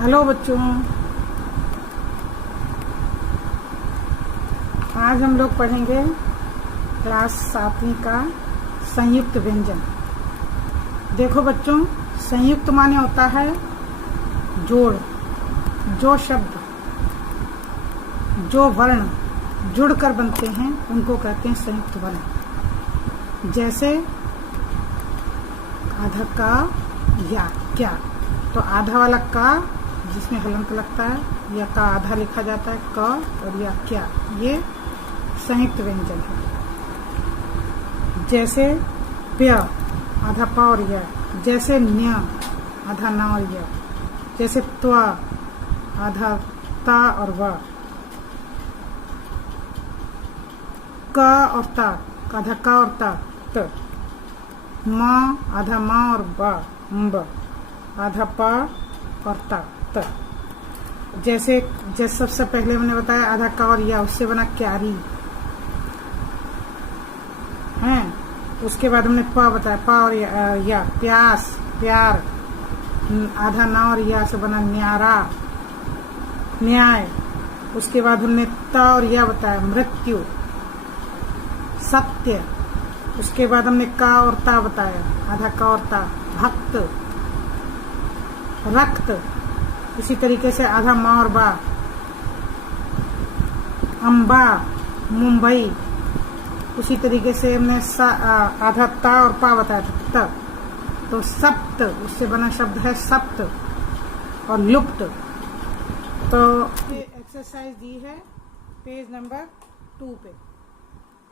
Hello बच्चों, आज हम लोग पढ़ेंगे क्लास 7वीं का संयुक्त व्यंजन। देखो बच्चों, संयुक्त माने होता है जोड़। जो शब्द, जो वर्ण जुड़कर बनते हैं उनको कहते हैं संयुक्त वर्ण। जैसे आधा का या क्या, तो आधा वाला का जिसमें हलंत लगता है या का आधा लिखा जाता है क, और या क्या, ये संयुक्त व्यंजन है। जैसे प्य आधा प और या, जैसे न्य आधा न और या, जैसे त्वा आधा ता और व, क और ता आधा का और ता त, म आधा म और ब आधा प और ता त। जैसे सबसे पहले मैंने बताया आधा का और या, उससे बना क्यारी है। उसके बाद हमने प बताया, प और या प्यास प्यार। आधा ना और या से बना न्यारा न्याय। उसके बाद हमने त और या बताया मृत्यु सत्य। उसके बाद हमने का और ता बताया, आधा का और ता भक्त रक्त। इसी तरीके से आधा माँ और बा अम्बा मुंबई। उसी तरीके से हमने आधा ता और पा बताया था त, तो सप्त उससे बना शब्द है सप्त और लुप्त। तो ये एक्सरसाइज दी है पेज नंबर 2 पे।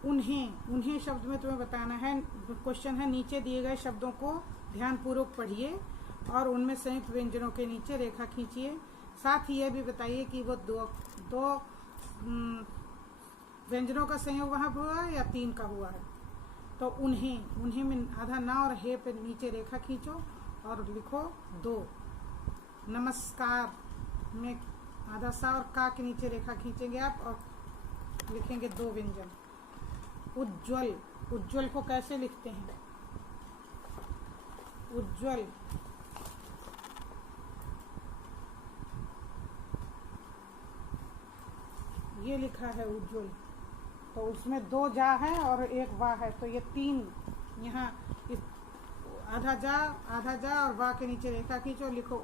उन्हें शब्द में तुम्हें बताना है। क्वेश्चन है, नीचे दिए गए शब्दों को ध्यानपूर्वक पढ़िए और उनमें संयुक्त व्यंजनों के नीचे रेखा खींचिए। साथ ही यह भी बताइए कि वो दो व्यंजनों का संयोग वहां पर हुआ है या 3 का हुआ है। तो उन्हें में आधा ना और हे पे नीचे रेखा खींचो और लिखो 2। नमस्कार में आधा सा और का के नीचे रेखा खींचेंगे आप और लिखेंगे 2 व्यंजन। उज्ज्वल को कैसे लिखते हैं? उज्ज्वल ये लिखा है उज्ज्वल, तो उसमें 2 जा है और 1 वा है, तो ये 3 यहाँ आधा जा और वा के नीचे रेखा खींचो, लिखो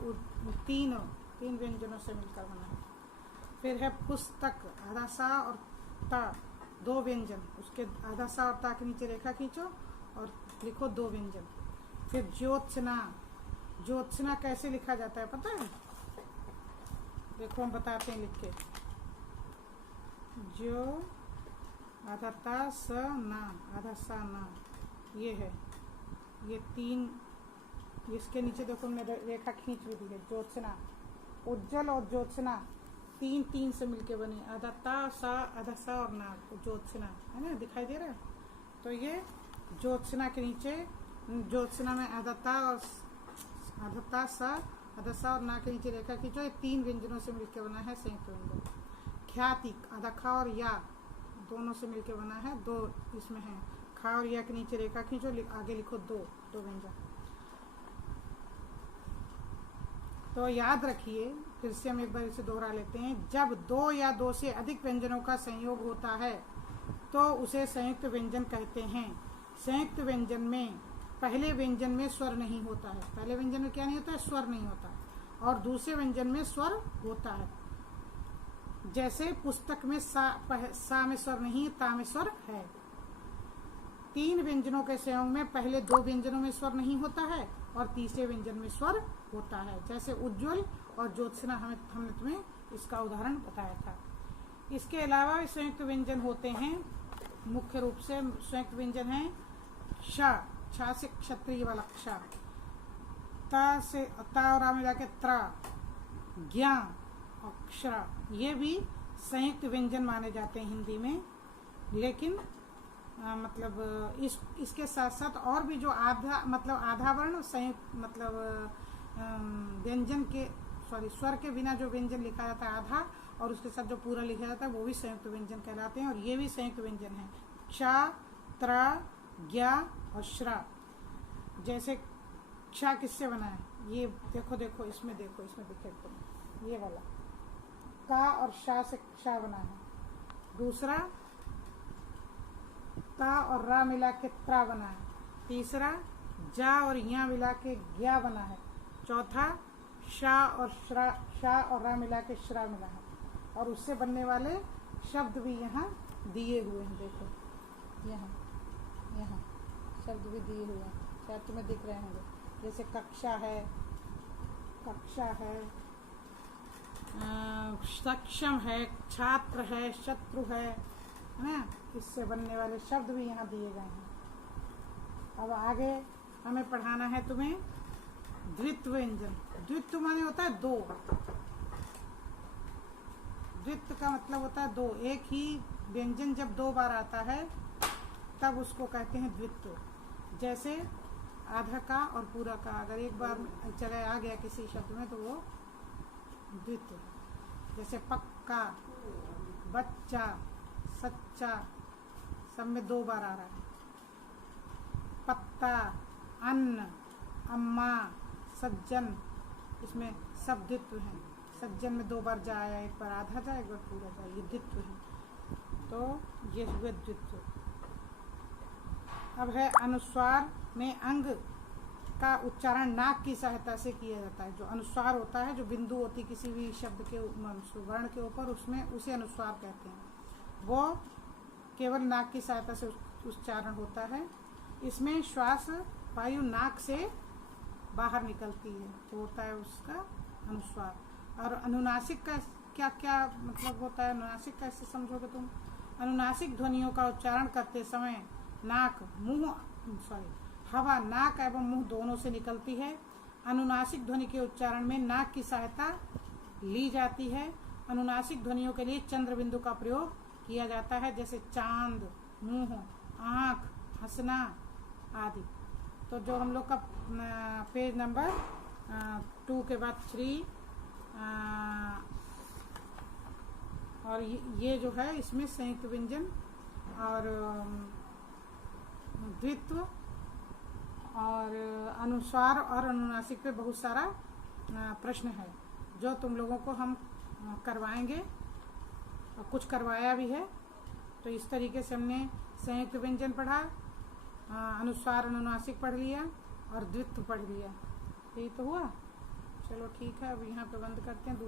3 व्यंजनों से मिलकर बना है। फिर है पुस्तक, आधा सा और ता 2 व्यंजन, उसके आधा सा और ता के नीचे रेखा खींचो और लिखो 2 व्यंजन। फिर ज्योत्सना कैसे लिखा जाता है पता है? देखो हम बताते हैं लिख के। जो आधा ता स ना आधा सा ना, ये है, ये 3, इसके नीचे देखो हमने रेखा खींच भी दी है। ज्योत्सना, उज्जवल और ज्योत्सना 3 से मिलके बनी, आधा ता सा आधा सा और ना, ज्योत्सना है ना, दिखाई दे रहा है। तो ये ज्योत्सना के नीचे, ज्योत्सना में आधा ता सा आधा सा और ना के नीचे रेखा खींचो, ये 3 व्यंजनों से मिलकर बना है संयुक्त व्यंजन। ख्याति, आधा खा और या दोनों से मिलकर बना है, 2 इसमें है, खा और या के नीचे रेखा खींचो, आगे लिखो 2 व्यंजन। तो याद रखिए, फिर से हम एक बार इसे दोहरा लेते हैं। जब 2 या 2 से अधिक व्यंजनों का संयोग होता है तो उसे संयुक्त व्यंजन कहते हैं। संयुक्त व्यंजन में पहले व्यंजन में स्वर नहीं होता है। पहले व्यंजन में क्या नहीं होता है? स्वर नहीं होता है। और दूसरे व्यंजन में स्वर होता है। जैसे पुस्तक में सा में स्वर नहीं, ता में स्वर है। 3 व्यंजनों के संयोग में पहले 2 व्यंजनों में स्वर नहीं होता है और तीसरे व्यंजन में स्वर होता है। जैसे उज्ज्वल और ज्योत्सना, हमने तुम्हें इसका उदाहरण बताया था। इसके अलावा संयुक्त व्यंजन होते हैं, मुख्य रूप से संयुक्त व्यंजन है छा से क्षत्रिय वालाक्षा, ता से ता और आ में जाके त्रा, ज्ञा और क्षरा, ये भी संयुक्त व्यंजन माने जाते हैं हिंदी में। लेकिन मतलब इसके साथ साथ और भी जो आधा वर्ण संयुक्त व्यंजन के स्वर के बिना जो व्यंजन लिखा जाता है आधा, और उसके साथ जो पूरा लिखा जाता है वो भी संयुक्त व्यंजन कहलाते हैं। और ये भी संयुक्त व्यंजन है, क्षा त्रा ज्ञा और श्रा। जैसे क्षा किससे बना है? ये देखो देखो इसमें दिखेगा ये वाला का और शा से शा बना है। दूसरा ता और रा मिला के त्रा बना है। तीसरा जा और या मिला के ज्ञा बना है। चौथा शा और रा मिला के श्रा मिला है। और उससे बनने वाले शब्द भी यहाँ दिए हुए हैं। देखो यहाँ शब्द भी दिए हुए हैं, शायद तुम्हें दिख रहे होंगे। जैसे कक्षा है सक्षम है, छात्र है, शत्रु है ना। इससे बनने वाले शब्द भी यहाँ दिए गए हैं। अब आगे हमें पढ़ाना है तुम्हें द्वित्व व्यंजन। द्वित्व माने होता है दो। द्वित्व का मतलब होता है दो। एक ही व्यंजन जब दो बार आता है तब उसको कहते हैं द्वित्व। जैसे आधा का और पूरा का अगर एक बार चले आ गया किसी शब्द में तो वो द्वित्व। जैसे पक्का, बच्चा, सच्चा, सब में दो बार आ रहा है। पत्ता, अन्न, अम्मा, सज्जन, इसमें सब द्वित्व हैं। सज्जन में दो बार जाया, एक बार आधा जाए एक बार पूरा जाए, ये द्वित्व है। तो ये हुए द्वित्व। अब है अनुस्वार में अंग का उच्चारण नाक की सहायता से किया जाता है। जो अनुस्वार होता है, जो बिंदु होती किसी भी शब्द के वर्ण के ऊपर, उसमें उसे अनुस्वार कहते हैं। वो केवल नाक की सहायता से उच्चारण होता है। इसमें श्वास वायु नाक से बाहर निकलती है तो होता है उसका अनुस्वार। और अनुनासिक का क्या क्या मतलब होता है? अनुनासिक कैसे समझोगे तुम? अनुनासिक ध्वनियों का उच्चारण करते समय हवा नाक एवं मुंह दोनों से निकलती है। अनुनासिक ध्वनि के उच्चारण में नाक की सहायता ली जाती है। अनुनासिक ध्वनियों के लिए चंद्र बिंदु का प्रयोग किया जाता है, जैसे चांद, मुंह, आँख, हंसना आदि। तो जो हम लोग का पेज नंबर 2 के बाद 3 और ये जो है इसमें संयुक्त व्यंजन और द्वित्व और अनुस्वार और अनुनासिक पे बहुत सारा प्रश्न है जो तुम लोगों को हम करवाएंगे और कुछ करवाया भी है। तो इस तरीके से हमने संयुक्त व्यंजन पढ़ा, अनुस्वार अनुनासिक पढ़ लिया और द्वित्व पढ़ लिया। यही तो हुआ। चलो ठीक है, अब यहाँ पे बंद करते हैं।